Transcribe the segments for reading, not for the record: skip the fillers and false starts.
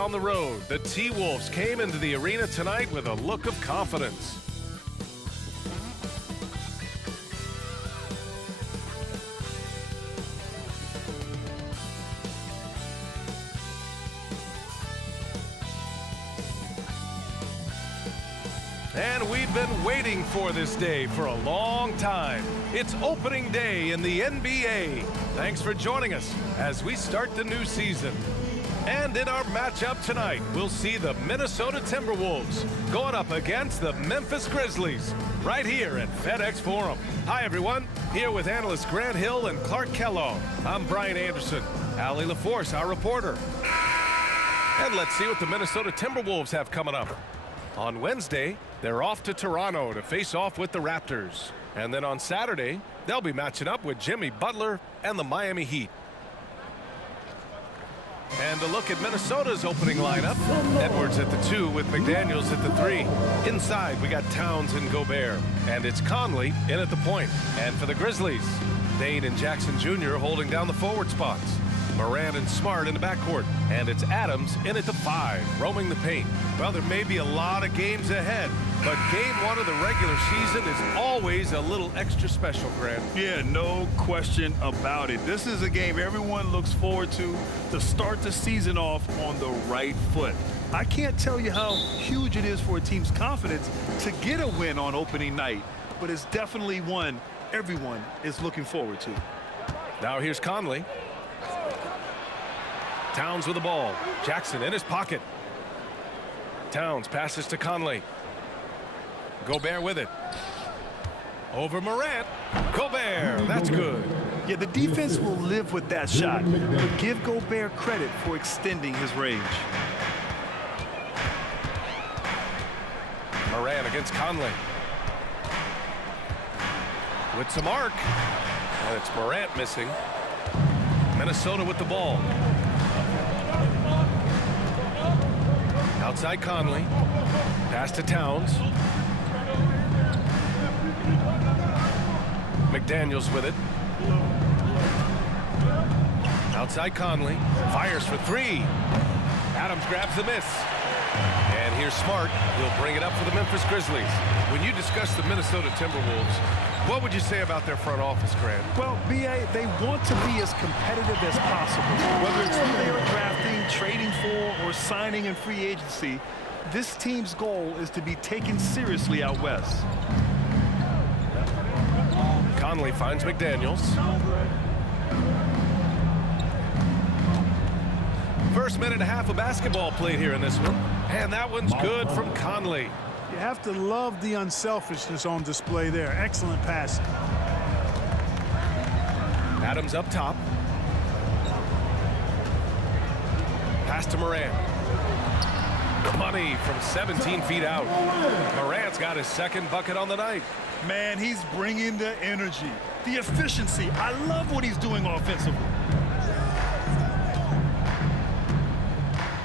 on the road, the T-Wolves came into the arena tonight with a look of confidence. And we've been waiting for this day for a long time. It's opening day in the NBA. Thanks for joining us as we start the new season. And in our matchup tonight, we'll see the Minnesota Timberwolves going up against the Memphis Grizzlies right here at FedEx Forum. Hi, everyone. Here with analysts Grant Hill and Clark Kellogg. I'm Brian Anderson. Allie LaForce, our reporter. And let's see what the Minnesota Timberwolves have coming up. On Wednesday, they're off to Toronto to face off with the Raptors. And then on Saturday, they'll be matching up with Jimmy Butler and the Miami Heat. And a look at Minnesota's opening lineup. Edwards at the 2 with McDaniels at the 3. Inside, we got Towns and Gobert. And it's Conley in at the point. And for the Grizzlies, Dane and Jackson Jr. holding down the forward spots. Morant and Smart in the backcourt. And it's Adams in at the 5, roaming the paint. Well, there may be a lot of games ahead, but game 1 of the regular season is always a little extra special, Grant. Yeah, no question about it. This is a game everyone looks forward to start the season off on the right foot. I can't tell you how huge it is for a team's confidence to get a win on opening night, but it's definitely one everyone is looking forward to. Now here's Conley. Towns with the ball. Jackson in his pocket. Towns passes to Conley. Gobert with it. Over Morant. Gobert. That's good. Yeah, the defense will live with that shot, but give Gobert credit for extending his range. Morant against Conley. With some arc. And it's Morant missing. Minnesota with the ball. Outside Conley. Pass to Towns. McDaniels with it. Outside Conley. Fires for 3. Adams grabs the miss. And here's Smart. He'll bring it up for the Memphis Grizzlies. When you discuss the Minnesota Timberwolves, what would you say about their front office, Grant? Well, B.A., they want to be as competitive as possible. Whether it's who they are drafting, trading for, or signing in free agency, this team's goal is to be taken seriously out west. Conley finds McDaniels. First minute and a half of basketball played here in this one. And that one's good from Conley. You have to love the unselfishness on display there. Excellent passing. Adams up top. Pass to Morant. Money from 17 feet out. Morant's got his second bucket on the night. Man, he's bringing the energy, the efficiency. I love what he's doing offensively.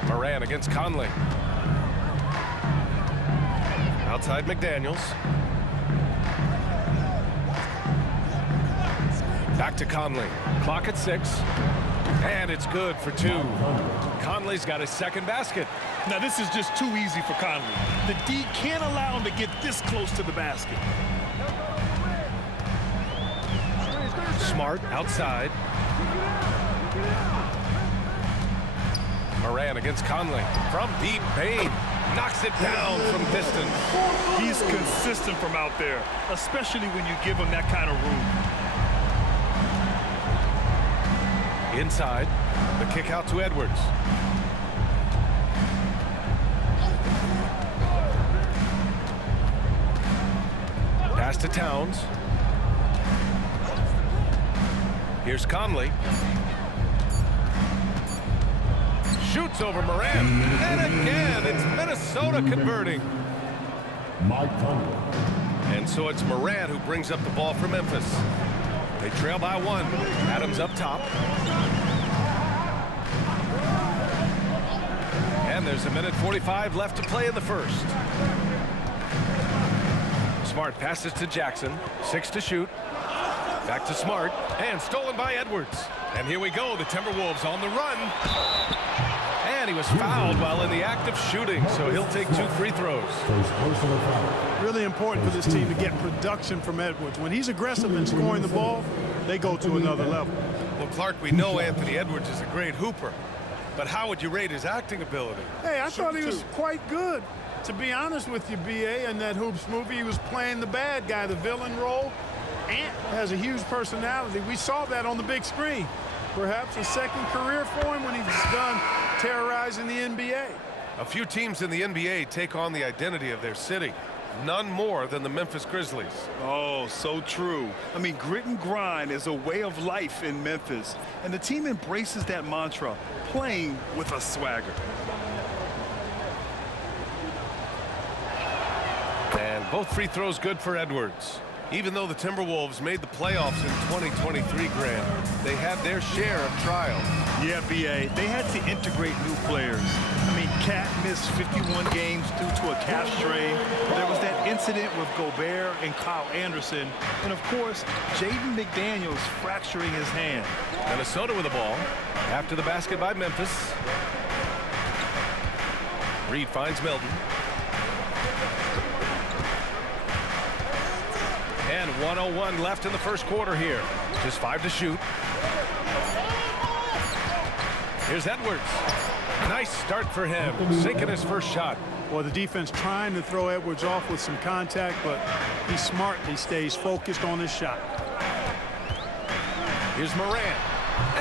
Morant against Conley. Outside McDaniels. Back to Conley. Clock at 6. And it's good for 2. Conley's got his second basket. Now, this is just too easy for Conley. The D can't allow him to get this close to the basket. Smart outside. Morant against Conley. From deep paint. Knocks it down from distance. He's consistent from out there, especially when you give him that kind of room. Inside, the kick out to Edwards. Pass to Towns. Here's Conley. Shoots over Morant. And again, it's Minnesota converting. And so it's Morant who brings up the ball for Memphis. They trail by 1. Adams up top. And there's 1:45 left to play in the first. Smart passes to Jackson. 6 to shoot. Back to Smart. And stolen by Edwards. And here we go. The Timberwolves on the run. And And he was fouled while in the act of shooting, so he'll take 2 free throws. Really important for this team to get production from Edwards. When he's aggressive in scoring the ball, they go to another level. Well, Clark, we know Anthony Edwards is a great hooper, but how would you rate his acting ability? Hey, I thought he was quite good. To be honest with you, B.A., in that Hoops movie, he was playing the bad guy, the villain role. Ant has a huge personality. We saw that on the big screen. Perhaps a second career for him when he's done terrorizing the NBA. A few teams in the NBA take on the identity of their city. None more than the Memphis Grizzlies. Oh, so true. I mean, grit and grind is a way of life in Memphis, and the team embraces that mantra, playing with a swagger. And both free throws good for Edwards. Even though the Timberwolves made the playoffs in 2023, Grant, they had their share of trials. Yeah, B.A., they had to integrate new players. I mean, Cat missed 51 games due to a calf strain. There was that incident with Gobert and Kyle Anderson. And, of course, Jaden McDaniels fracturing his hand. Minnesota with the ball. After the basket by Memphis. Reed finds Milton. And 1:01 left in the first quarter here. Just 5 to shoot. Here's Edwards. Nice start for him, sinking his first shot. Well, the defense trying to throw Edwards off with some contact, but he smartly stays focused on his shot. Here's Morant.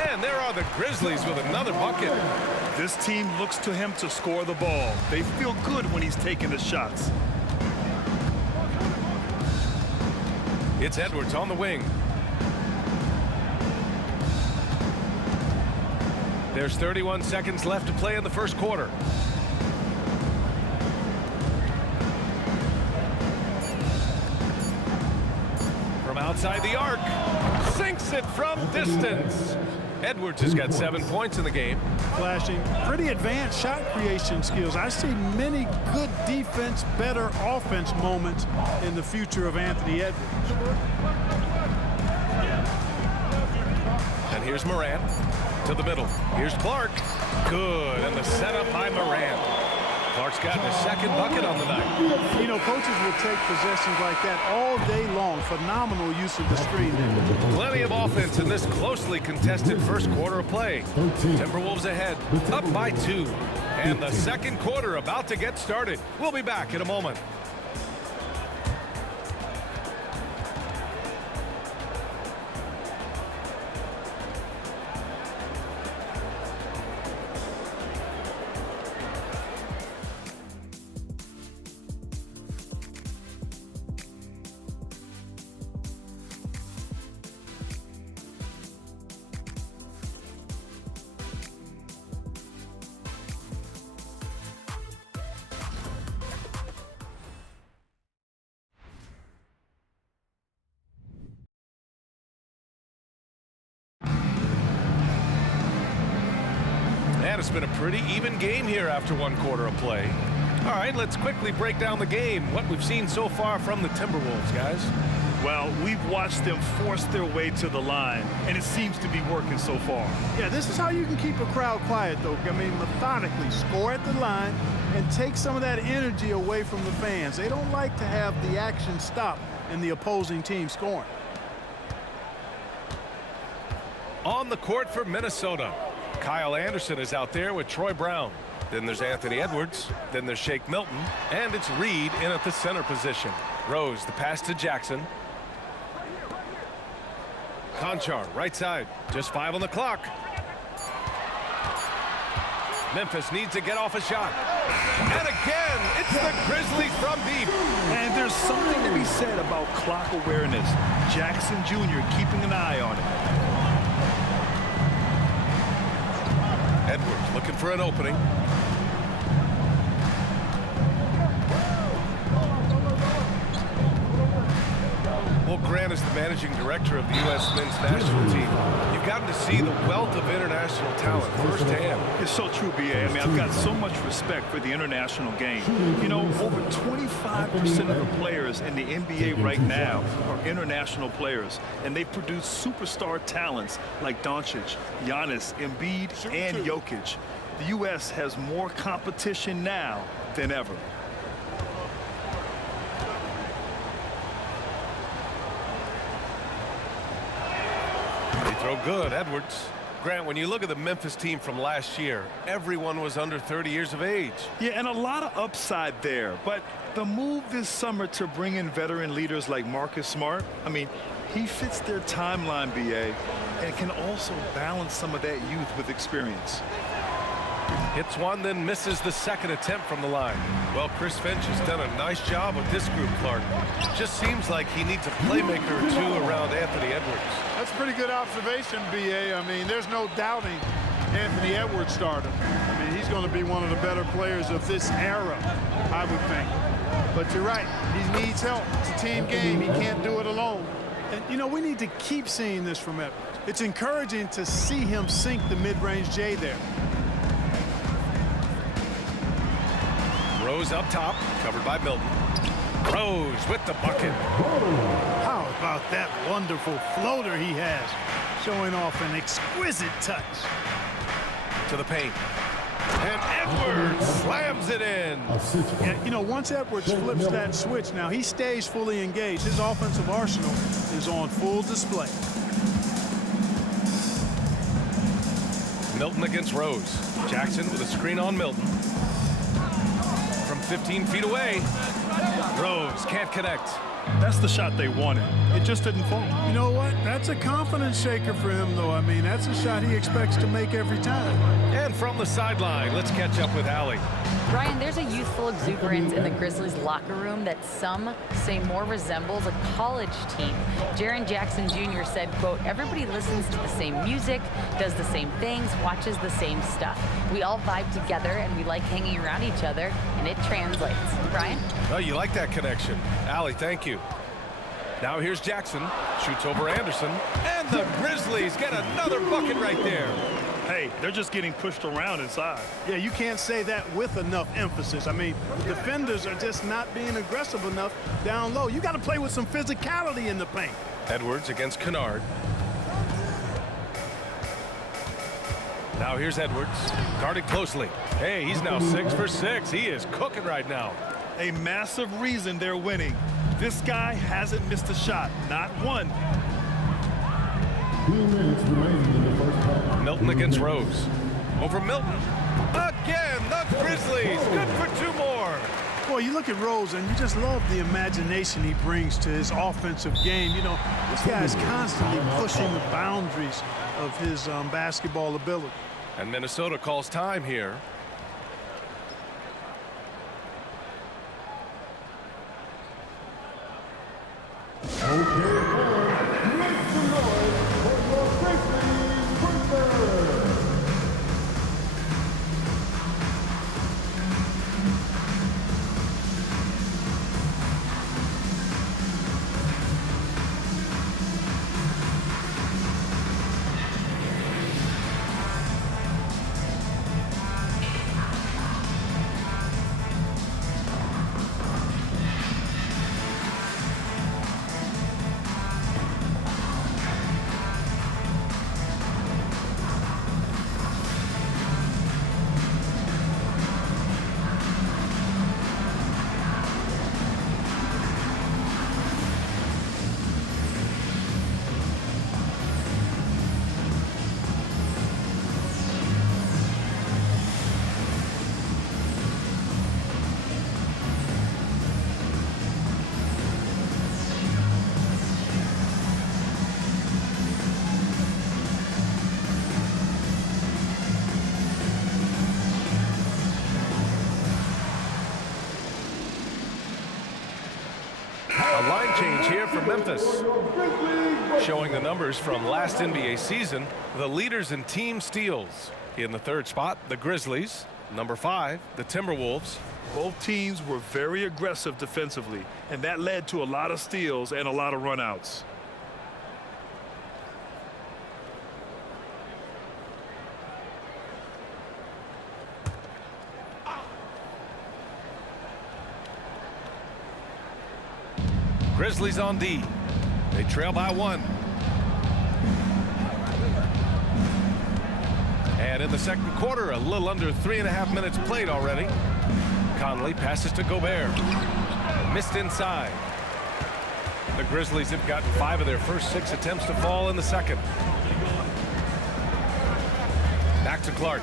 And there are the Grizzlies with another bucket. This team looks to him to score the ball. They feel good when he's taking the shots. It's Edwards on the wing. There's 31 seconds left to play in the first quarter. From outside the arc, sinks it from distance. Edwards has got 7 points in the game. Flashing pretty advanced shot creation skills. I see many good defense, better offense moments in the future of Anthony Edwards. And here's Morant to the middle. Here's Clark. Good, and the setup by Morant. Clark's gotten his second bucket on the night. You know, coaches will take possessions like that all day long. Phenomenal use of the screen. Plenty of offense in this closely contested first quarter of play. Timberwolves ahead, up by 2. And the second quarter about to get started. We'll be back in a moment. And it's been a pretty even game here after 1 quarter of play. All right, let's quickly break down the game. What we've seen so far from the Timberwolves, guys. Well, we've watched them force their way to the line, and it seems to be working so far. Yeah, this is how you can keep a crowd quiet, though. I mean, methodically score at the line and take some of that energy away from the fans. They don't like to have the action stop and the opposing team scoring. On the court for Minnesota, Kyle Anderson is out there with Troy Brown. Then there's Anthony Edwards. Then there's Shake Milton. And it's Reed in at the center position. Rose, the pass to Jackson. Conchar, right side. Just 5 on the clock. Memphis needs to get off a shot. And again, it's the Grizzlies from deep. And there's something to be said about clock awareness. Jackson Jr. keeping an eye on it. Edwards looking for an opening. Well, Grant is the managing director of the U.S. men's national team. You've gotten to see the wealth of international talent firsthand. It's so true, B.A. I mean, I've got so much respect for the international game. You know, over 25% of the players in the NBA right now are international players, and they produce superstar talents like Doncic, Giannis, Embiid, and Jokic. The U.S. has more competition now than ever. They throw good, Edwards. Grant, when you look at the Memphis team from last year, everyone was under 30 years of age. Yeah, and a lot of upside there. But the move this summer to bring in veteran leaders like Marcus Smart, I mean, he fits their timeline, BA, and can also balance some of that youth with experience. Hits one, then misses the second attempt from the line. Well, Chris Finch has done a nice job with this group, Clark. Just seems like he needs a playmaker or two around Anthony Edwards. That's a pretty good observation, B.A. I mean, there's no doubting Anthony Edwards started. I mean, he's going to be one of the better players of this era, I would think. But you're right. He needs help. It's a team game. He can't do it alone. And, you know, we need to keep seeing this from Edwards. It's encouraging to see him sink the mid-range J there. Rose up top, covered by Milton. Rose with the bucket. How about that wonderful floater he has, showing off an exquisite touch. To the paint. And Edwards slams it in. Yeah, you know, once Edwards flips that switch now, he stays fully engaged. His offensive arsenal is on full display. Milton against Rose. Jackson with a screen on Milton. From 15 feet away. Rose can't connect. That's the shot they wanted. It just didn't fall. You know what? That's a confidence shaker for him, though. I mean, that's a shot he expects to make every time. And from the sideline, let's catch up with Allie. Brian, there's a youthful exuberance in the Grizzlies locker room that some say more resembles a college team. Jaren Jackson Jr. said, quote, everybody listens to the same music, does the same things, watches the same stuff. We all vibe together and we like hanging around each other, and it translates. Brian? Oh, you like that connection. Allie, thank you. Now here's Jackson. Shoots over Anderson. And the Grizzlies get another bucket right there. Hey, they're just getting pushed around inside. Yeah, you can't say that with enough emphasis. I mean, defenders are just not being aggressive enough down low. You got to play with some physicality in the paint. Edwards against Kennard. Now here's Edwards. Guarded closely. Hey, he's now 6 for 6. He is cooking right now. A massive reason they're winning. This guy hasn't missed a shot, not one. 2 minutes remaining in the first half. Milton against Rose. Over Milton. Again, the Grizzlies. Good for 2 more. Boy, you look at Rose, and you just love the imagination he brings to his offensive game. You know, this guy is constantly pushing the boundaries of his basketball ability. And Minnesota calls time here. A line change here for Memphis. Showing the numbers from last NBA season, the leaders in team steals. In the 3rd spot, the Grizzlies. Number 5, the Timberwolves. Both teams were very aggressive defensively, and that led to a lot of steals and a lot of runouts. Grizzlies on D. They trail by 1. And in the second quarter, a little under 3.5 minutes played already. Conley passes to Gobert. Missed inside. The Grizzlies have gotten 5 of their first 6 attempts to fall in the second. Back to Clark.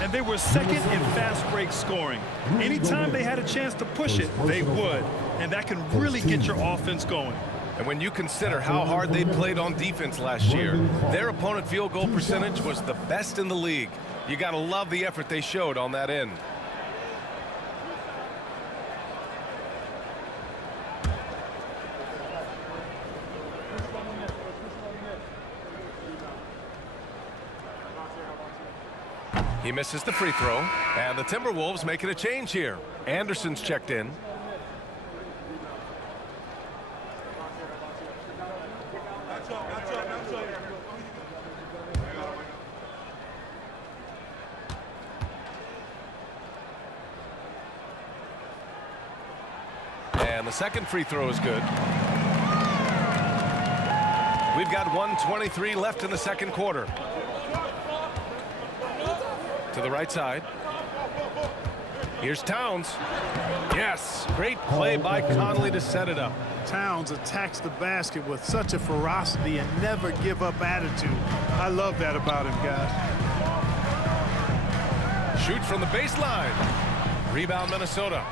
And they were second in fast break scoring. Anytime they had a chance to push it, they would. And that can really get your offense going. And when you consider how hard they played on defense last year, their opponent field goal percentage was the best in the league. You got to love the effort they showed on that end. He misses the free throw, and the Timberwolves making a change here. Anderson's checked in. And the second free throw is good. We've got 1:23 left in the second quarter. To the right side. Here's Towns. Yes, great play by Conley to set it up. Towns attacks the basket with such a ferocity and never give up attitude. I love that about him, guys. Shoots from the baseline. Rebound Minnesota.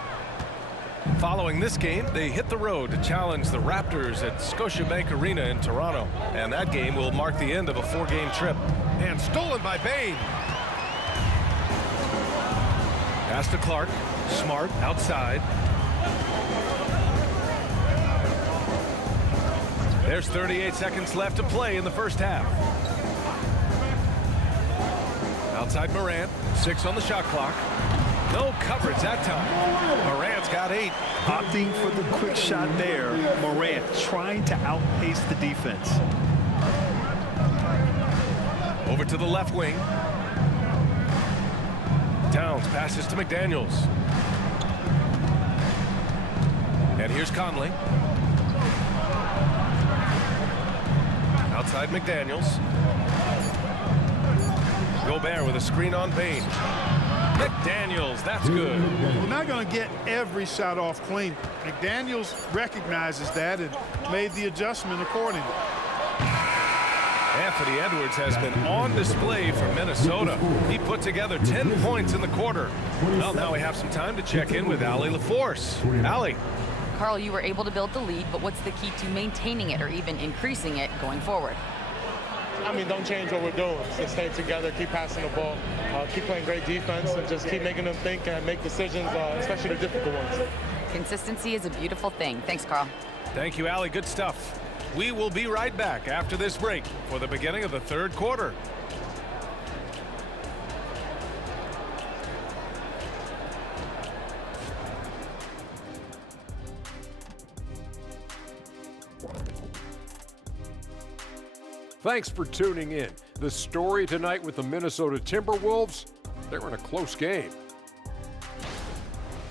Following this game, they hit the road to challenge the Raptors at Scotiabank Arena in Toronto. And that game will mark the end of a 4-game trip. And stolen by Bane. Pass to Clark. Smart outside. There's 38 seconds left to play in the first half. Outside Morant. 6 on the shot clock. No coverage that time. Morant's got 8. Opting for the quick shot there. Morant trying to outpace the defense. Over to the left wing. Towns passes to McDaniels. And here's Conley. Outside McDaniels. Gobert with a screen on Bane. McDaniels, that's good. We're not going to get every shot off clean. McDaniels recognizes that and made the adjustment accordingly. Anthony Edwards has been on display for Minnesota. He put together 10 points in the quarter. Well, now we have some time to check in with Allie LaForce. Allie. Carl, you were able to build the lead, but what's the key to maintaining it or even increasing it going forward? I mean, don't change what we're doing. Just stay together, keep passing the ball, keep playing great defense, and just keep making them think and make decisions, especially the difficult ones. Consistency is a beautiful thing. Thanks, Carl. Thank you, Allie. Good stuff. We will be right back after this break for the beginning of the third quarter. Thanks for tuning in. The story tonight with the Minnesota Timberwolves, they were in a close game.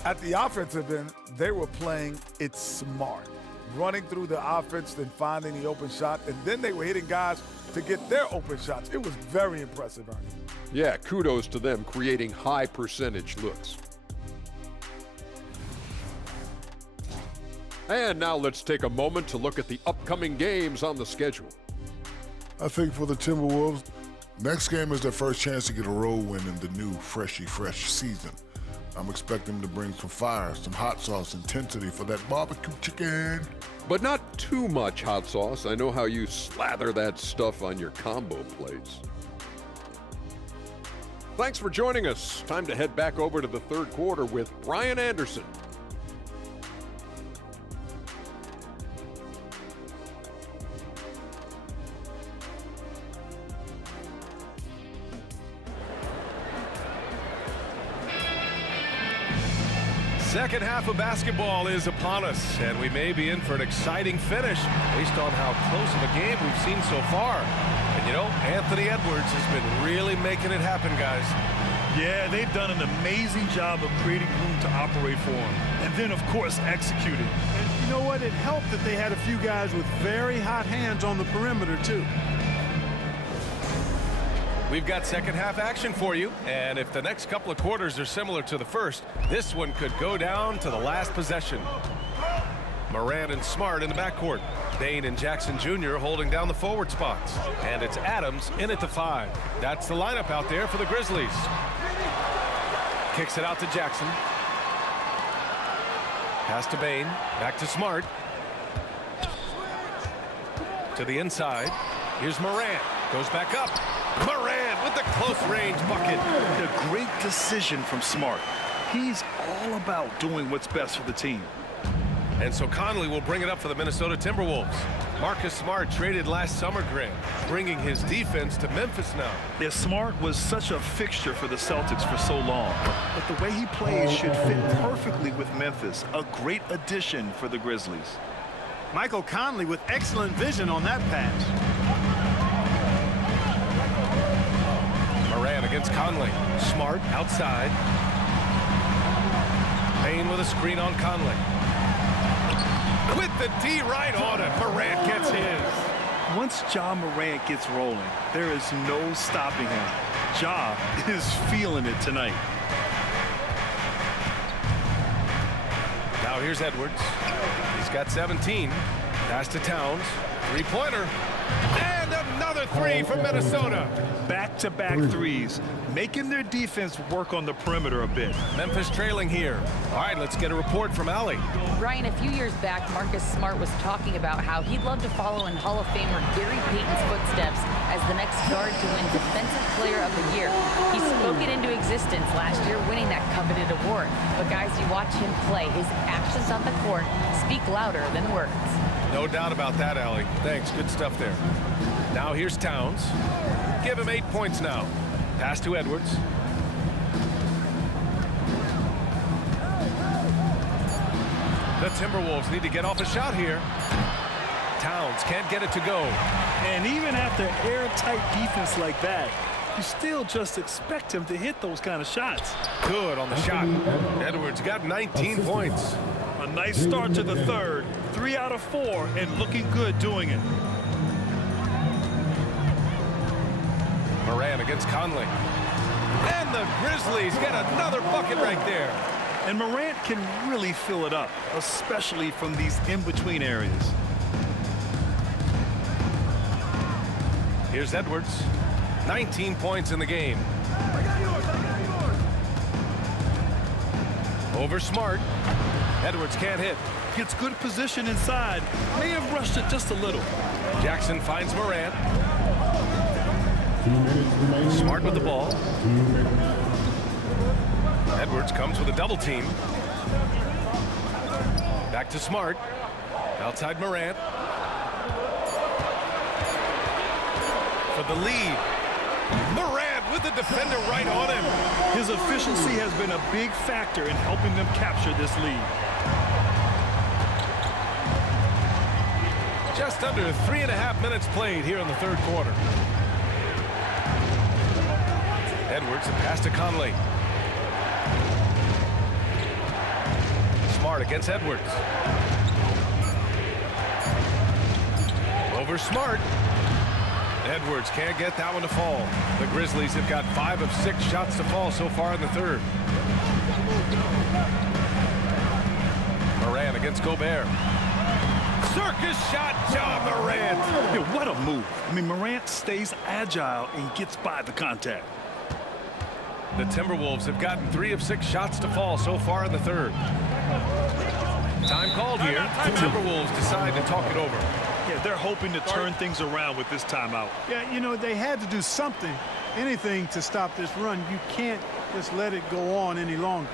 At the offensive end, they were playing it smart. Running through the offense, then finding the open shot, and then they were hitting guys to get their open shots. It was very impressive, Ernie. Yeah, kudos to them creating high percentage looks. And now let's take a moment to look at the upcoming games on the schedule. I think for the Timberwolves, next game is their first chance to get a road win in the new fresh season. I'm expecting them to bring some fire, some hot sauce intensity for that barbecue chicken. But not too much hot sauce. I know how you slather that stuff on your combo plates. Thanks for joining us. Time to head back over to the third quarter with Brian Anderson. Second half of basketball is upon us, and we may be in for an exciting finish based on how close of a game we've seen so far. And, you know, Anthony Edwards has been really making it happen, guys. Yeah, they've done an amazing job of creating room to operate for him. And then, of course, executing. And you know what? It helped that they had a few guys with very hot hands on the perimeter, too. We've got second half action for you, and if the next couple of quarters are similar to the first, this one could go down to the last possession. Morant and Smart in the backcourt. Bain and Jackson Jr. holding down the forward spots. And it's Adams in at the 5. That's the lineup out there for the Grizzlies. Kicks it out to Jackson. Pass to Bain. Back to Smart. To the inside. Here's Morant. Goes back up. Morant with the close range bucket. A great decision from Smart. He's all about doing what's best for the team. And so Conley will bring it up for the Minnesota Timberwolves. Marcus Smart traded last summer, Grant, bringing his defense to Memphis now. Yeah, Smart was such a fixture for the Celtics for so long, but the way he plays should fit perfectly with Memphis. A great addition for the Grizzlies. Michael Conley with excellent vision on that pass. Morant against Conley. Smart outside. Bain with a screen on Conley. With the D right on it. Morant gets his. Once Ja Morant gets rolling, there is no stopping him. Ja is feeling it tonight. Now here's Edwards. He's got 17. Pass to Towns. Three-pointer. And another three from Minnesota. Back-to-back threes, making their defense work on the perimeter a bit. Memphis trailing here. All right, let's get a report from Allie. Ryan, a few years back, Marcus Smart was talking about how he'd love to follow in Hall of Famer Gary Payton's footsteps as the next guard to win Defensive Player of the Year. He spoke it into existence last year, winning that coveted award. But guys, you watch him play, his actions on the court speak louder than words. No doubt about that, Allie. Thanks, good stuff there. Now here's Towns. Give him 8 points now. Pass to Edwards. The Timberwolves need to get off a shot here. Towns can't get it to go. And even after airtight defense like that, you still just expect him to hit those kind of shots. Good on the shot. Edwards got 19 points. A nice start to the third. 3 out of 4 and looking good doing it. Morant against Conley. And the Grizzlies get another bucket right there. And Morant can really fill it up, especially from these in-between areas. Here's Edwards. 19 points in the game. Over Smart. Edwards can't hit. Gets good position inside. May have rushed it just a little. Jackson finds Morant. Smart with the ball. Edwards comes with a double team. Back to Smart. Outside Morant. For the lead. Morant with the defender right on him. His efficiency has been a big factor in helping them capture this lead. Just under 3.5 minutes played here in the third quarter. Edwards, a pass to Conley. Smart against Edwards. Over Smart. Edwards can't get that one to fall. The Grizzlies have got 5 of 6 shots to fall so far in the third. Morant against Gobert. Circus shot, Ja Morant. Yeah, what a move. I mean, Morant stays agile and gets by the contact. The Timberwolves have gotten 3 of 6 shots to fall so far in the third. Time called here. The Timberwolves decide to talk it over. Yeah, they're hoping to turn things around with this timeout. Yeah, you know, they had to do something, anything to stop this run. You can't just let it go on any longer.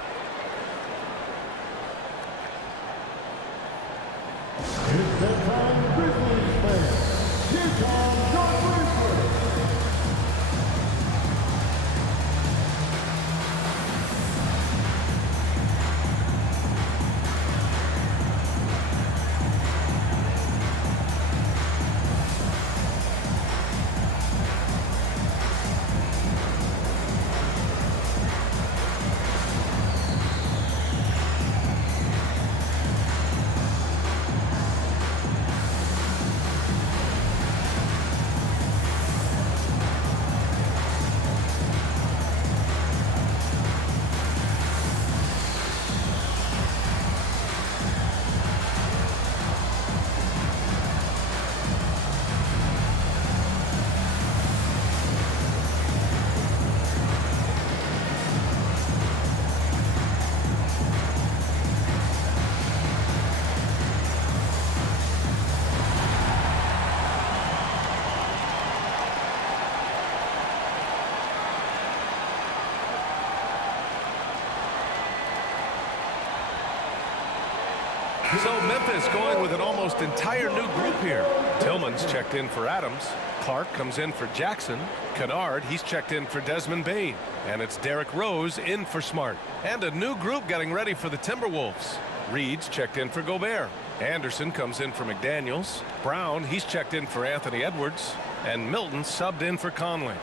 So Memphis going with an almost entire new group here. Tillman's checked in for Adams. Clark comes in for Jackson. Kennard, he's checked in for Desmond Bane. And it's Derrick Rose in for Smart. And a new group getting ready for the Timberwolves. Reed's checked in for Gobert. Anderson comes in for McDaniels. Brown, he's checked in for Anthony Edwards. And Milton subbed in for Conley.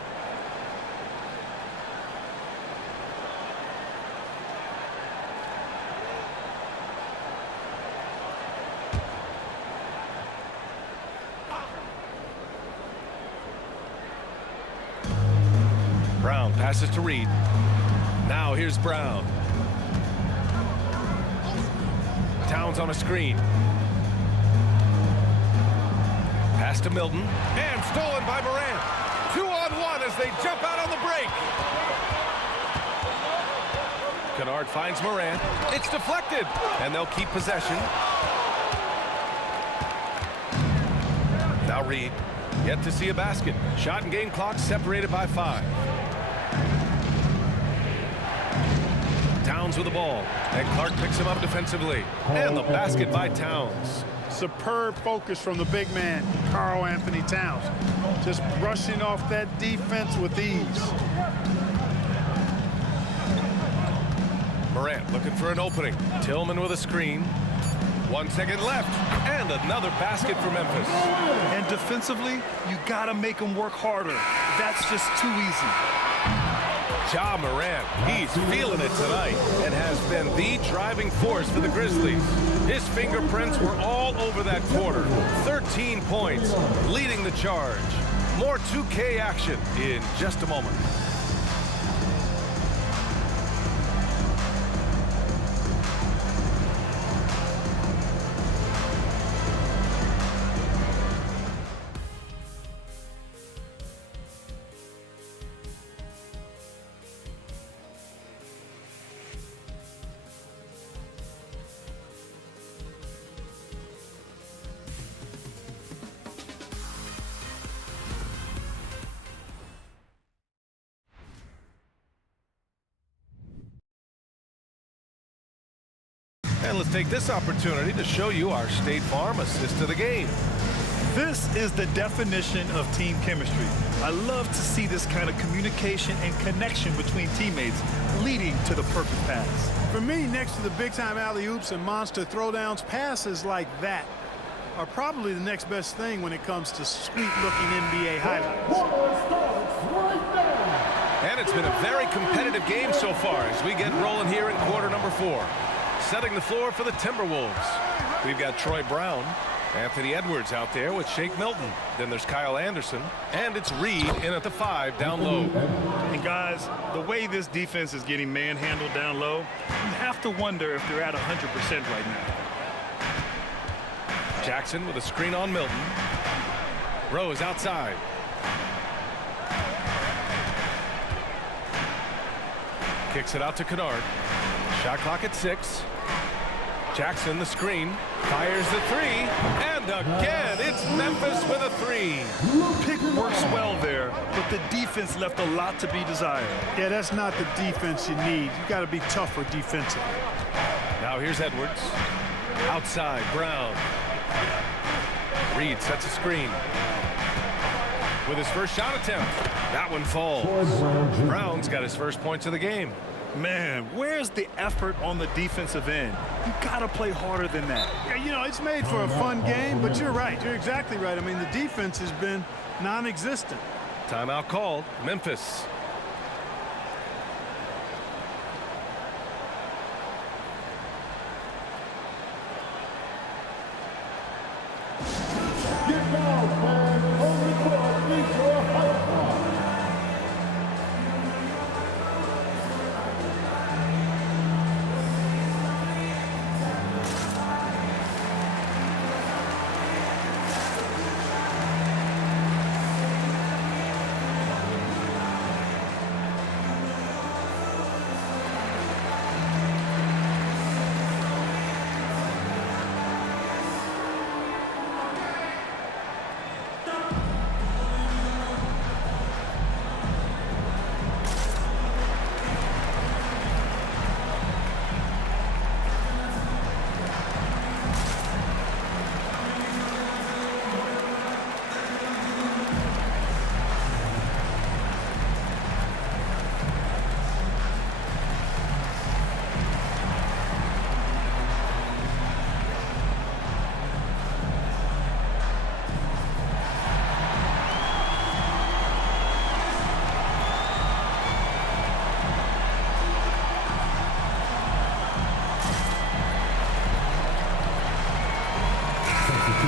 Brown passes to Reed. Now here's Brown. Towns on a screen. Pass to Milton. And stolen by Morant. 2-on-1 as they jump out on the break. Kennard finds Morant. It's deflected. And they'll keep possession. Now Reed. Yet to see a basket. Shot and game clock separated by 5. Towns with the ball, and Clark picks him up defensively. And the basket by Towns. Superb focus from the big man, Karl Anthony Towns. Just brushing off that defense with ease. Morant looking for an opening. Tillman with a screen. 1 second left, and another basket for Memphis. And defensively, you got to make them work harder. That's just too easy. Ja Morant, he's feeling it tonight and has been the driving force for the Grizzlies. His fingerprints were all over that quarter. 13 points, leading the charge. More 2K action in just a moment. And let's take this opportunity to show you our State Farm assist of the game. This is the definition of team chemistry. I love to see this kind of communication and connection between teammates leading to the perfect pass. For me, next to the big-time alley-oops and monster throwdowns, passes like that are probably the next best thing when it comes to sweet-looking NBA highlights. And it's been a very competitive game so far as we get rolling here in quarter number 4. Setting the floor for the Timberwolves. We've got Troy Brown, Anthony Edwards out there with Shake Milton. Then there's Kyle Anderson, and it's Reed in at the 5 down low. And guys, the way this defense is getting manhandled down low, you have to wonder if they're at 100% right now. Jackson with a screen on Milton. Rose outside. Kicks it out to Kennard. Shot clock at 6. Jackson, the screen, fires the 3, and again, it's Memphis with a 3. Pick works well there, but the defense left a lot to be desired. Yeah, that's not the defense you need. You got to be tougher defensively. Now here's Edwards. Outside, Brown. Reed sets a screen. With his first shot attempt, that one falls. Brown's got his first points of the game. Man, where's the effort on the defensive end? You got to play harder than that. Yeah, you know, it's made for a fun game, but you're right. You're exactly right. I mean, the defense has been non-existent. Timeout called. Memphis.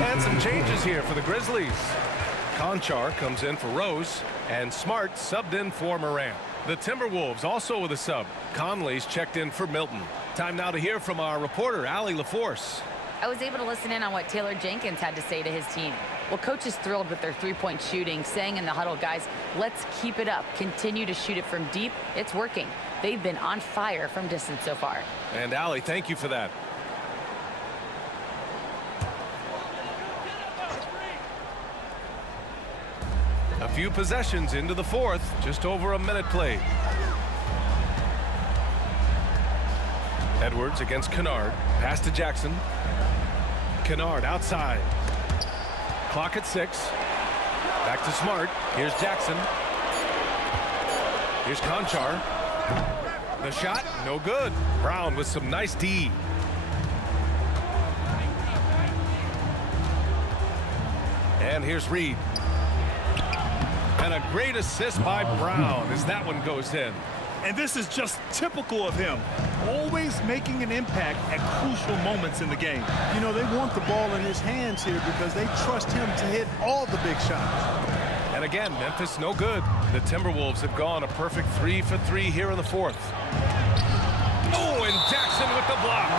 And some changes here for the Grizzlies. Conchar comes in for Rose, and Smart subbed in for Morant. The Timberwolves also with a sub. Conley's checked in for Milton. Time now to hear from our reporter, Allie LaForce. I was able to listen in on what Taylor Jenkins had to say to his team. Well, coach is thrilled with their three-point shooting, saying in the huddle, guys, let's keep it up. Continue to shoot it from deep. It's working. They've been on fire from distance so far. And Allie, thank you for that. A few possessions into the fourth, just over a minute played. Edwards against Kennard. Pass to Jackson. Kennard outside. Clock at 6. Back to Smart. Here's Jackson. Here's Conchar. The shot, no good. Brown with some nice D. And here's Reed. And a great assist by Brown as that one goes in. And this is just typical of him, always making an impact at crucial moments in the game. You know, they want the ball in his hands here because they trust him to hit all the big shots. And again, Memphis no good. The Timberwolves have gone a perfect 3 for 3 here in the fourth. Oh, and Jackson with the block.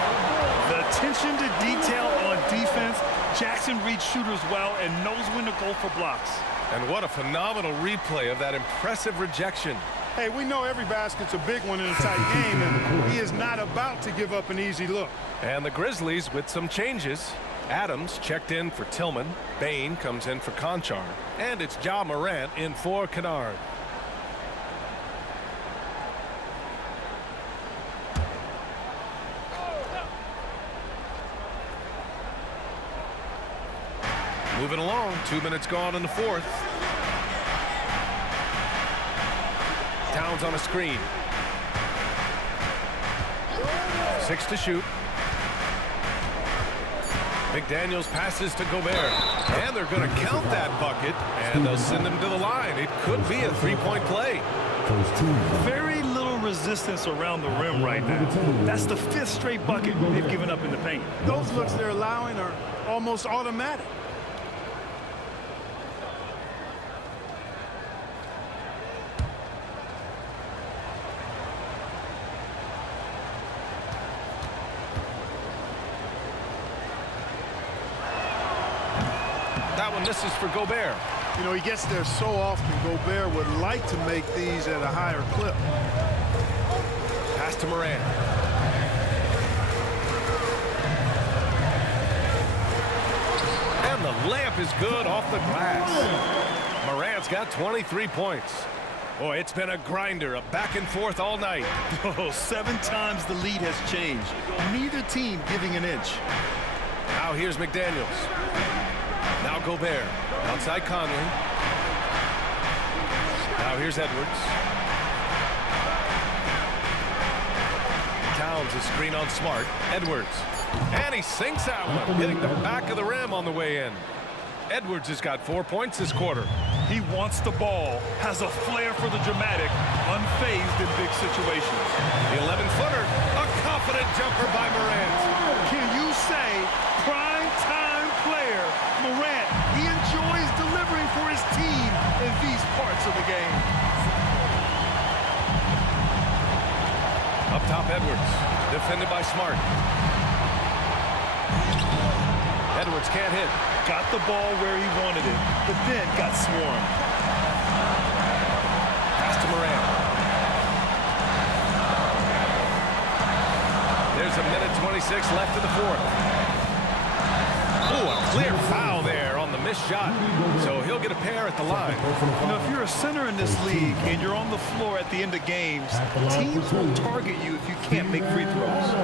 The attention to detail on defense. Jackson reads shooters well and knows when to go for blocks. And what a phenomenal replay of that impressive rejection. Hey, we know every basket's a big one in a tight game, and he is not about to give up an easy look. And the Grizzlies with some changes. Adams checked in for Tillman. Bain comes in for Conchar. And it's Ja Morant in for Kennard. Moving along, 2 minutes gone in the fourth. Towns on a screen. 6 to shoot. McDaniels passes to Gobert. And they're going to count that bucket. And they'll send him to the line. It could be a three-point play. Very little resistance around the rim right now. That's the 5th straight bucket they've given up in the paint. Those looks they're allowing are almost automatic. That one misses for Gobert. You know, he gets there so often. Gobert would like to make these at a higher clip. Pass to Morant. And the layup is good off the glass. Morant's got 23 points. Boy, it's been a grinder, a back and forth all night. Oh, 7 times the lead has changed. Neither team giving an inch. Now here's McDaniels. Now Gobert. Outside Conley. Now here's Edwards. Towns a screen on Smart. Edwards. And he sinks that one, hitting the back of the rim on the way in. Edwards has got 4 points this quarter. He wants the ball, has a flair for the dramatic, unfazed in big situations. The 11-footer, a confident jumper by Morant. Can you say prime time player Morant? He enjoys delivering for his team in these parts of the game. Up top, Edwards, defended by Smart. Edwards can't hit. Got the ball where he wanted it, but then got swarmed. Pass to Morant. There's a minute 26 left in the fourth. Oh, a clear foul there on the missed shot. So he'll get a pair at the line. You know, if you're a center in this league and you're on the floor at the end of games, teams will target you if you can't make free throws.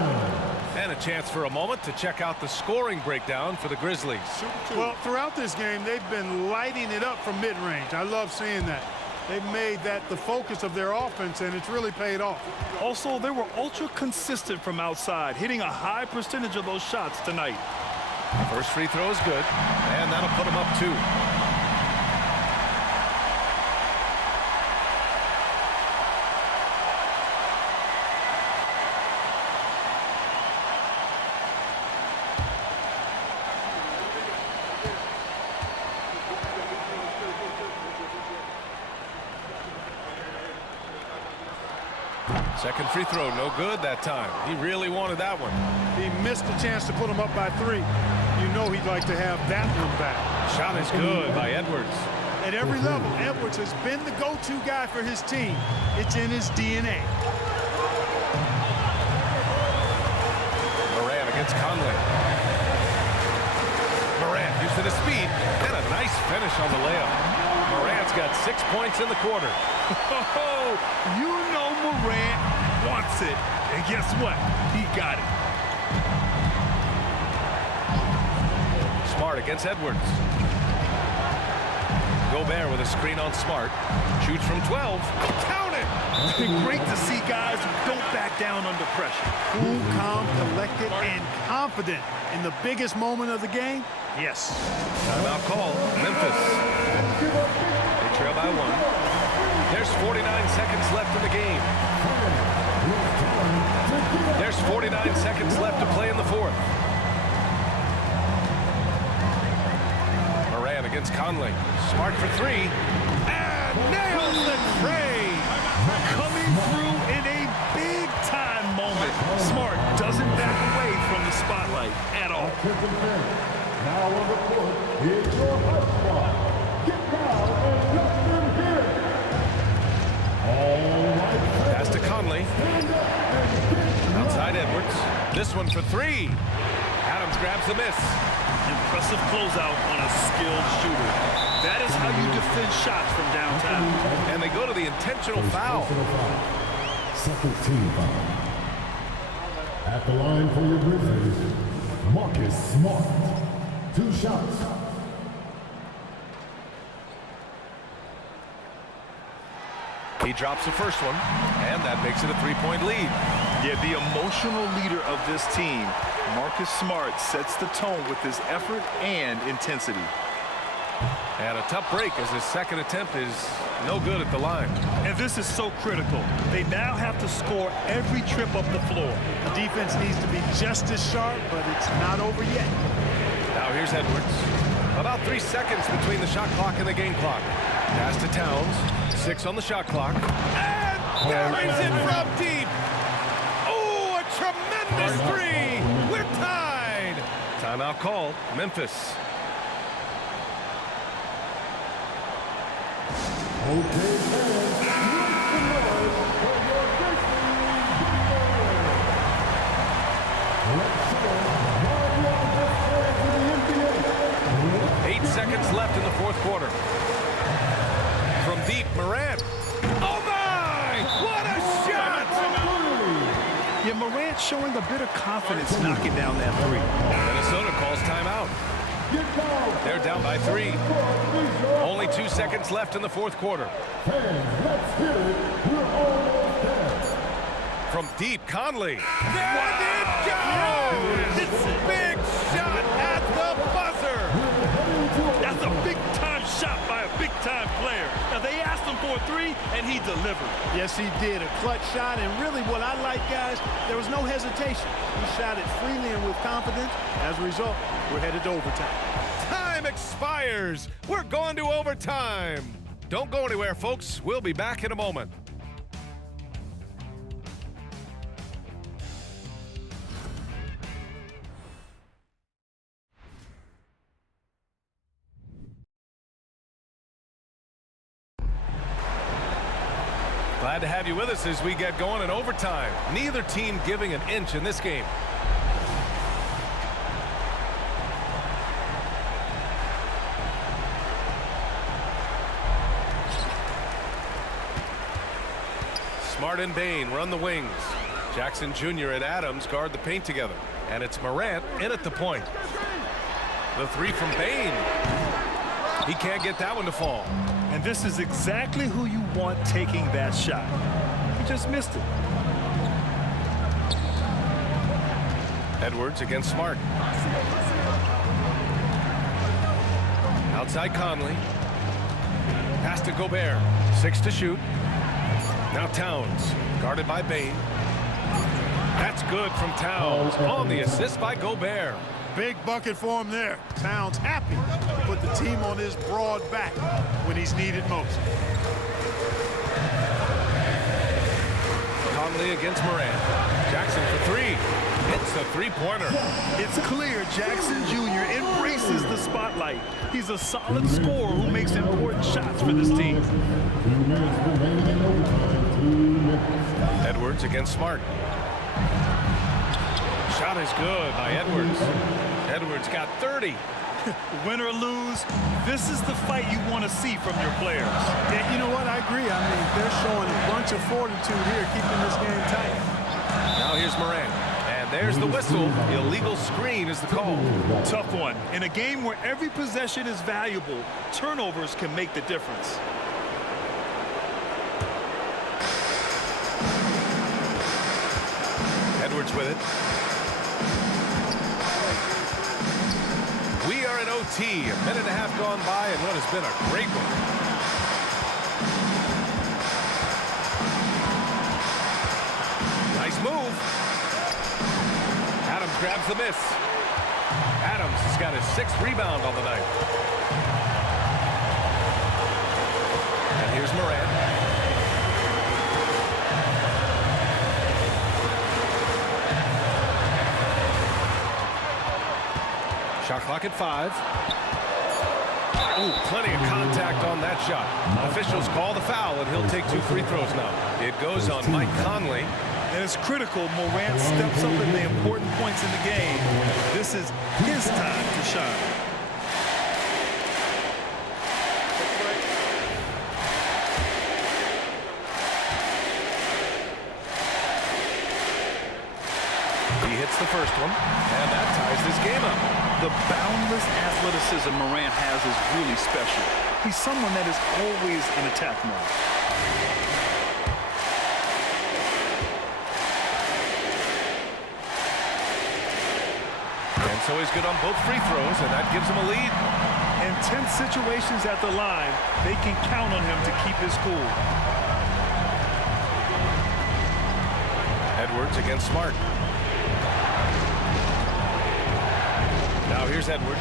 And a chance for a moment to check out the scoring breakdown for the Grizzlies. Well, throughout this game, they've been lighting it up from mid-range. I love seeing that. They've made that the focus of their offense, and it's really paid off. Also, they were ultra consistent from outside, hitting a high percentage of those shots tonight. First free throw is good, and that'll put them up 2. Second free throw, no good that time. He really wanted that one. He missed the chance to put him up by 3. You know he'd like to have that one back. Shot is good by Edwards. At every level, Edwards has been the go-to guy for his team. It's in his DNA. Morant against Conley. Morant using his speed and a nice finish on the layup. Morant's got 6 points in the quarter. Oh, you know Morant wants it. And guess what? He got it. Smart against Edwards. Gobert with a screen on Smart. Shoots from 12. Count it! It's been great to see guys who don't back down under pressure. Cool, calm, collected, and confident in the biggest moment of the game. Yes. Timeout call. Memphis. They trail by 1. There's 49 seconds left in the game. There's 49 seconds left to play in the fourth. Morant against Conley. Smart for 3. And nails the tray. Coming through in a big-time moment. Smart doesn't back away from the spotlight at all. Now on the court is your hot spot. Get down and let them hear it. All right. Pass to Conley. Outside Edwards. This one for 3. Adams grabs the miss. Impressive closeout on a skilled shooter. That is how you defend shots from downtown. And they go to the intentional foul. Second team foul. At the line for your Grizzlies, Marcus Smart. 2 shots. He drops the first one, and that makes it a 3-point lead. Yeah, the emotional leader of this team, Marcus Smart, sets the tone with his effort and intensity. And a tough break as his second attempt is no good at the line. And this is so critical. They now have to score every trip up the floor. The defense needs to be just as sharp, but it's not over yet. Now here's Edwards. About 3 seconds between the shot clock and the game clock. Pass to Towns. 6 on the shot clock. And there is it from deep. Oh, a tremendous 3. We're tied. Timeout called. Memphis. Okay, fans, make some noise for your Grizzlies. Let's show how long this to the NBA. 8 seconds left in the fourth quarter. From deep, Morant. Oh my! What a shot! Yeah, Morant showing a bit of confidence knocking down that 3. Minnesota calls timeout. They're down by 3. Only 2 seconds left in the fourth quarter. Fans, let's hear it. We're almost there. From deep, Conley. There it goes! It's a big shot at the buzzer. That's a big-time shot by a big-time player. Now, they asked him for a 3, and he delivered. Yes, he did. A clutch shot, and really what I like, guys, there was no hesitation. He shot it freely and with confidence. As a result, we're headed to overtime. Time expires. We're going to overtime. Don't go anywhere, folks. We'll be back in a moment. Glad to have you with us as we get going in overtime. Neither team giving an inch in this game. Smart and Bain run the wings. Jackson Jr. and Adams guard the paint together. And it's Morant in at the point. The 3 from Bain. He can't get that one to fall. And this is exactly who you want taking that shot. He just missed it. Edwards against Smart. Outside Conley. Pass to Gobert. 6 to shoot. Now Towns, guarded by Bain. That's good from Towns on the assist by Gobert. Big bucket for him there. Towns happy to put the team on his broad back when he's needed most. Conley Conley against Morant. Jackson for three. Hits the three-pointer. It's clear Jackson Jr. embraces the spotlight. He's a solid scorer who makes important shots for this team. Edwards against Smart. Shot is good by Edwards. Edwards got 30. Win or lose, this is the fight you want to see from your players. Yeah, you know what? I agree. I mean, they're showing a bunch of fortitude here, keeping this game tight. Now here's Morant. And there's the whistle. Illegal screen is the call. Tough one. In a game where every possession is valuable, turnovers can make the difference. Edwards with it. We are in OT. A minute and a half gone by and what has been a great one. Nice move. Adams grabs the miss. Adams has got his 6th rebound on the night. And here's Morant. Shot clock at 5. Oh, plenty of contact on that shot. Officials call the foul, and he'll take 2 free throws now. It goes on Mike Conley. And it's critical Morant steps up in the important points in the game. This is his time to shine. He hits the first one, and that ties this game up. The boundless athleticism Morant has is really special. He's someone that is always in attack mode. And so he's good on both free throws, and that gives him a lead. In tense situations at the line, they can count on him to keep his cool. Edwards against Smart. Now here's Edwards,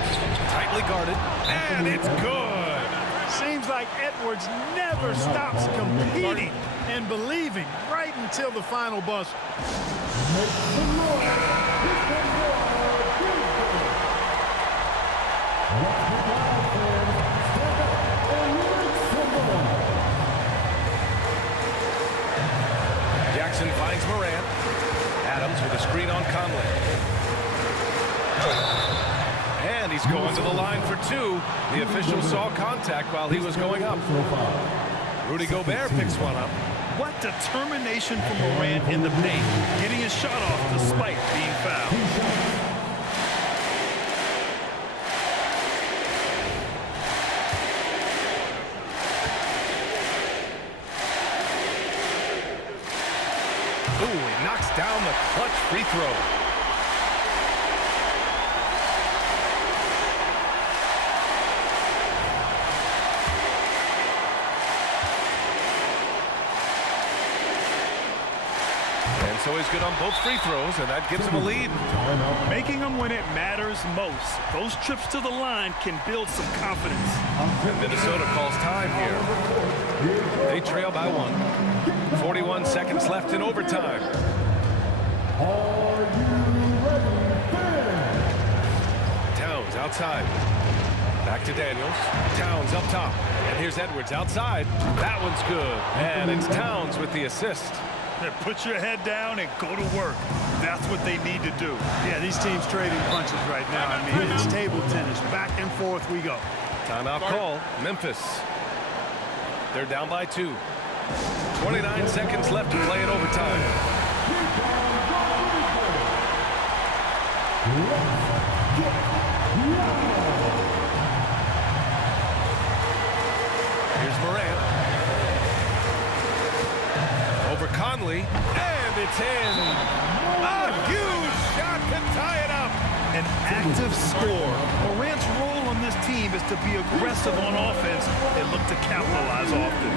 tightly guarded, and it's good. Seems like Edwards never stops competing and believing right until the final buzzer. Jackson finds Morant. Adams with a screen on Conley. And he's going to the line for 2. The official saw contact while he was going up. Rudy Gobert picks one up. What determination from Morant in the paint, getting his shot off despite being fouled. Ooh, he knocks down the clutch free throw. And so he's good on both free throws, and that gives him a lead. Making them when it matters most. Those trips to the line can build some confidence. And Minnesota calls time here. They trail by 1. 41 seconds left in overtime. Towns outside. Back to Daniels. Towns up top. And here's Edwards outside. That one's good. And it's Towns with the assist. Put your head down and go to work. That's what they need to do. Yeah, these teams trading punches right now. I mean, it's table tennis. Back and forth we go. Timeout call. Memphis. They're down by 2. 29 seconds left to play in overtime. Here's Morant. Over Conley, and it's in. A huge shot to tie it up. An active scorer. Morant's role on this team is to be aggressive on offense and look to capitalize often.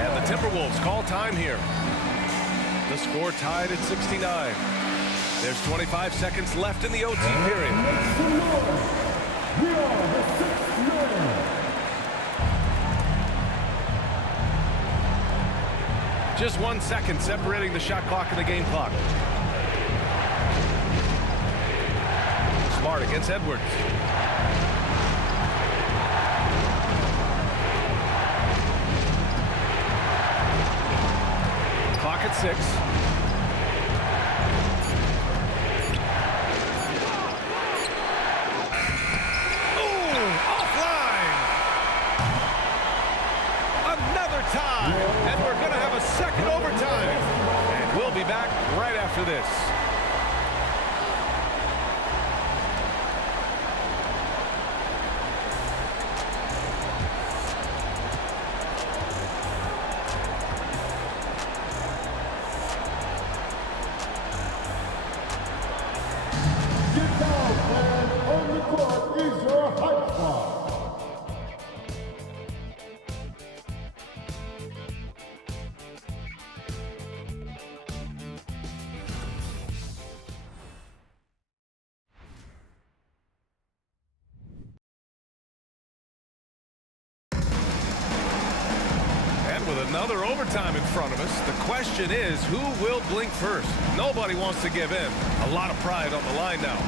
And the Timberwolves call time here. The score tied at 69. There's 25 seconds left in the OT period. Just 1 second separating the shot clock and the game clock. Smart against Edwards. Clock at 6. Time. And we're going to have a second overtime. And we'll be back right after this. Get down, and on the court is your hype squad. With another overtime in front of us, the question is, who will blink first? Nobody wants to give in. A lot of pride on the line now.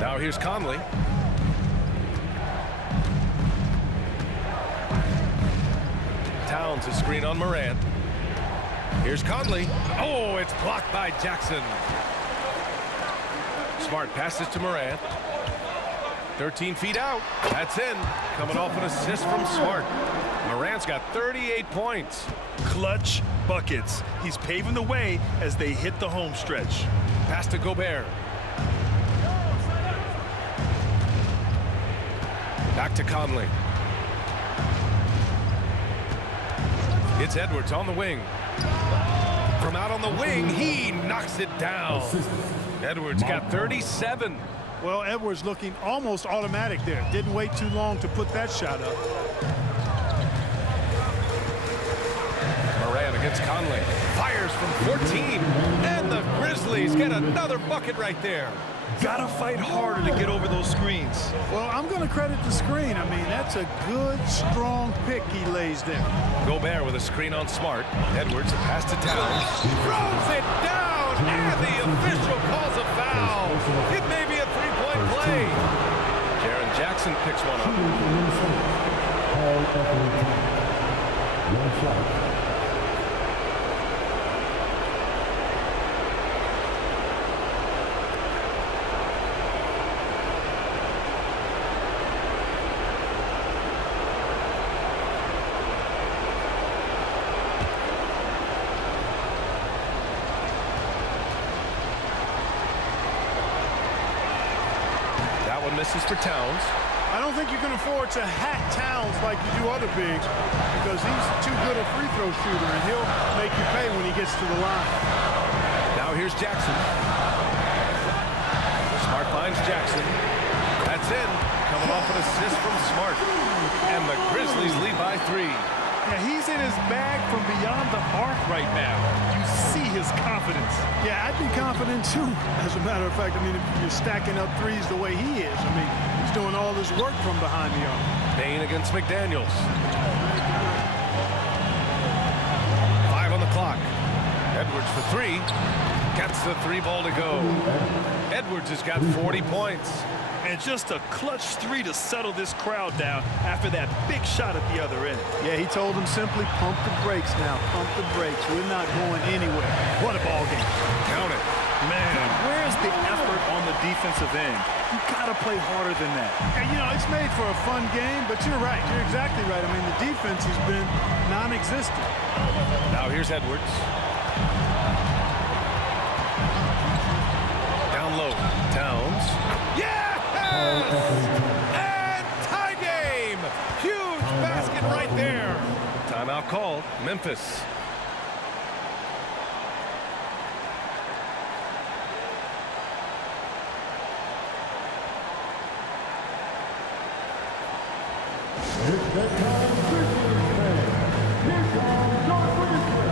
Now here's Conley. Towns a screen on Morant. Here's Conley. Oh, it's blocked by Jackson. Smart passes to Morant. 13 feet out. That's in. Coming off an assist from Smart. Morant's got 38 points. Clutch buckets. He's paving the way as they hit the home stretch. Pass to Gobert. Back to Conley. It's Edwards on the wing. From out on the wing, he knocks it down. Edwards got 37. Well, Edwards looking almost automatic there. Didn't wait too long to put that shot up. Morant against Conley. Fires from 14. And the Grizzlies get another bucket right there. Gotta fight harder to get over those screens. Well, I'm going to credit the screen. I mean, that's a good, strong pick he lays there. Gobert with a screen on Smart. Edwards, a pass to Towns. Throws it down, and the official calls a foul. It may be a three-point play. Jaren Jackson picks one up. One shot. Misses for Towns. I don't think you can afford to hack Towns like you do other bigs because he's too good a free throw shooter and he'll make you pay when he gets to the line. Now here's Jackson. Smart finds Jackson. That's in. Coming off an assist from Smart. And the Grizzlies lead by 3. Yeah, he's in his bag from beyond the arc right now. You see his confidence. Yeah, I'd be confident too. As a matter of fact, I mean, if you're stacking up threes the way he is, I mean, he's doing all this work from behind the arc. Payne against McDaniels. 5 on the clock. Edwards for 3. Gets the 3 ball to go. Edwards has got 40 points. And just a clutch 3 to settle this crowd down after that big shot at the other end. Yeah, he told him simply, pump the brakes now, pump the brakes. We're not going anywhere. What a ball game. Count it. Man, where's the effort on the defensive end? You gotta play harder than that. And, you know, it's made for a fun game, but you're right. You're exactly right. I mean, the defense has been non-existent. Now here's Edwards. Down low. Towns. Yeah! And tie game! Huge basket right there. Timeout called. Memphis. It's that time, Grizzlies fans. Here comes your Grizzlies.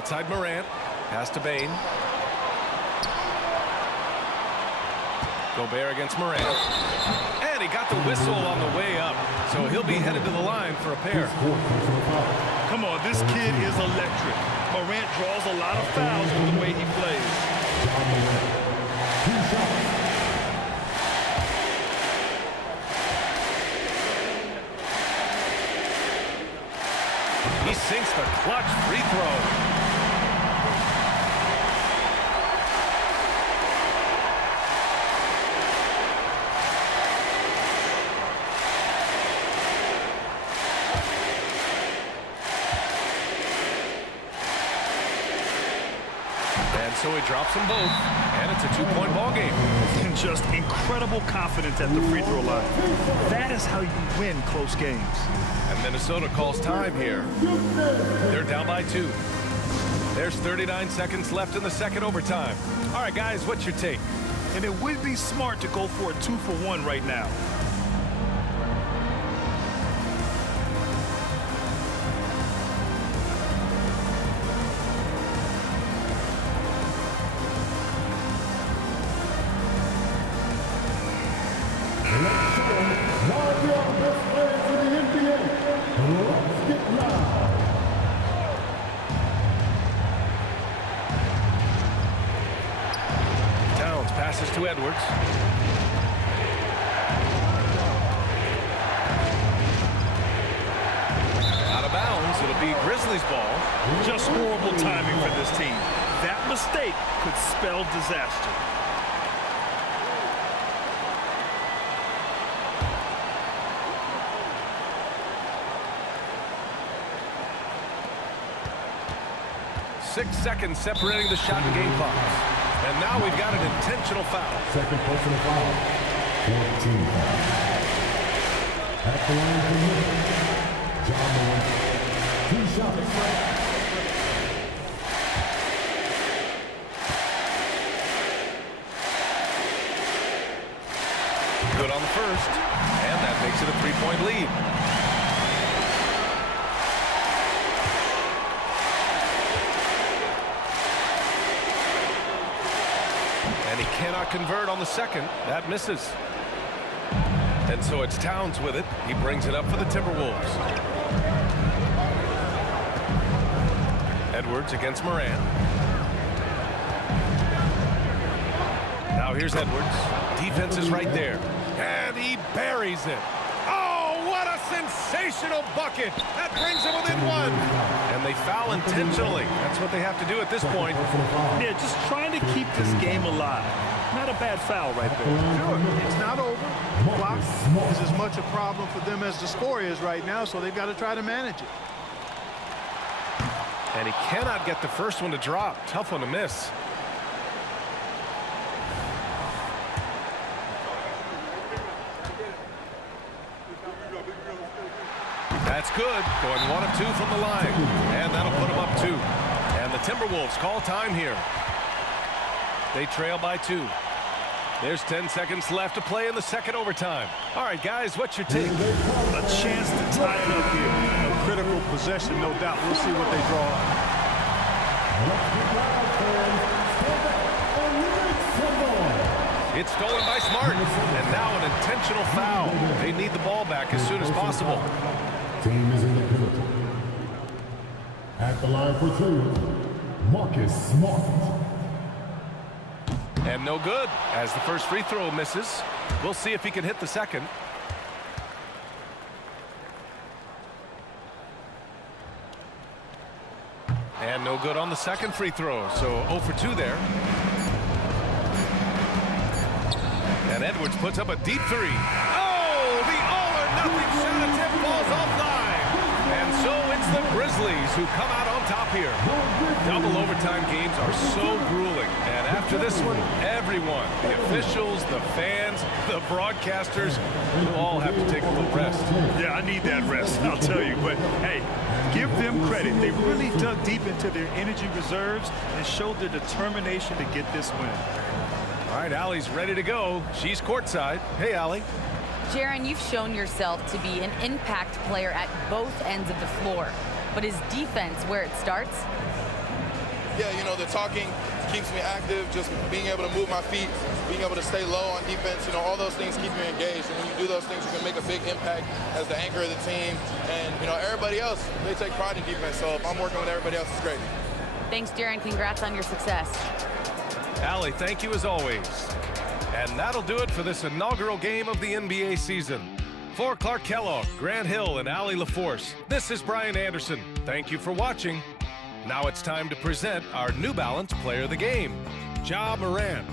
Outside Morant. Pass to Bain. Gobert against Morant. And he got the whistle on the way up. So he'll be headed to the line for a pair. Come on, this kid is electric. Morant draws a lot of fouls with the way he plays. He sinks the clutch free throw. So he drops them both, and it's a two-point ball game. And just incredible confidence at the free throw line. That is how you win close games. And Minnesota calls time here. They're down by 2. There's 39 seconds left in the second overtime. All right, guys, what's your take? And it would be smart to go for a 2-for-1 right now. Passes to Edwards. Out of bounds. It'll be Grizzlies ball. Just horrible timing for this team. That mistake could spell disaster. Six seconds separating the shot and game clocks. And now we've got an intentional foul. Second personal foul. 14 foul. At the line for Memphis, John Morant. 2 shots. Good on the first. And that makes it a 3-point lead. He cannot convert on the second. That misses. And so it's Towns with it. He brings it up for the Timberwolves. Edwards against Morant. Now here's Edwards. Defense is right there. And he buries it. Oh, what a sensational bucket. That brings him within 1. And they foul intentionally. That's what they have to do at this point. Yeah, just trying to keep this game alive. Not a bad foul right there. Sure, it's not over. Clock is as much a problem for them as the score is right now, so they've got to try to manage it. And he cannot get the first one to drop. Tough one to miss. That's good. Going 1 of 2 from the line. And that'll put him up 2. And the Timberwolves call time here. They trail by 2. There's 10 seconds left to play in the second overtime. All right, guys, what's your take? A chance to tie it up here. A critical possession, no doubt. We'll see what they draw up. It's stolen by Smart. And now an intentional foul. They need the ball back as soon as possible. Team is in the penalty. At the line for 2, Marcus Smart. And no good, as the first free throw misses. We'll see if he can hit the second. And no good on the second free throw, so 0 for 2 there. And Edwards puts up a deep 3. Oh, the all-or-nothing shot attempt falls offline. And so it's the Grizzlies who come out on top here. Double overtime games are so grueling. And after this one, everyone, the officials, the fans, the broadcasters, will all have to take a little rest. Yeah, I need that rest, I'll tell you. But, hey, give them credit. They really dug deep into their energy reserves and showed their determination to get this win. All right, Allie's ready to go. She's courtside. Hey, Allie. Jaren, you've shown yourself to be an impact player at both ends of the floor. But is defense where it starts? yeah, you know, the talking keeps me active, just being able to move my feet, being able to stay low on defense, you know, all those things keep you engaged. And when you do those things, you can make a big impact as the anchor of the team. And, you know, everybody else, they take pride in defense. So if I'm working with everybody else, it's great. Thanks, Jaren. Congrats on your success. Allie, thank you as always. And that'll do it for this inaugural game of the NBA season. For Clark Kellogg, Grant Hill, and Allie LaForce, this is Brian Anderson. Thank you for watching. Now it's time to present our New Balance Player of the Game, Ja Morant.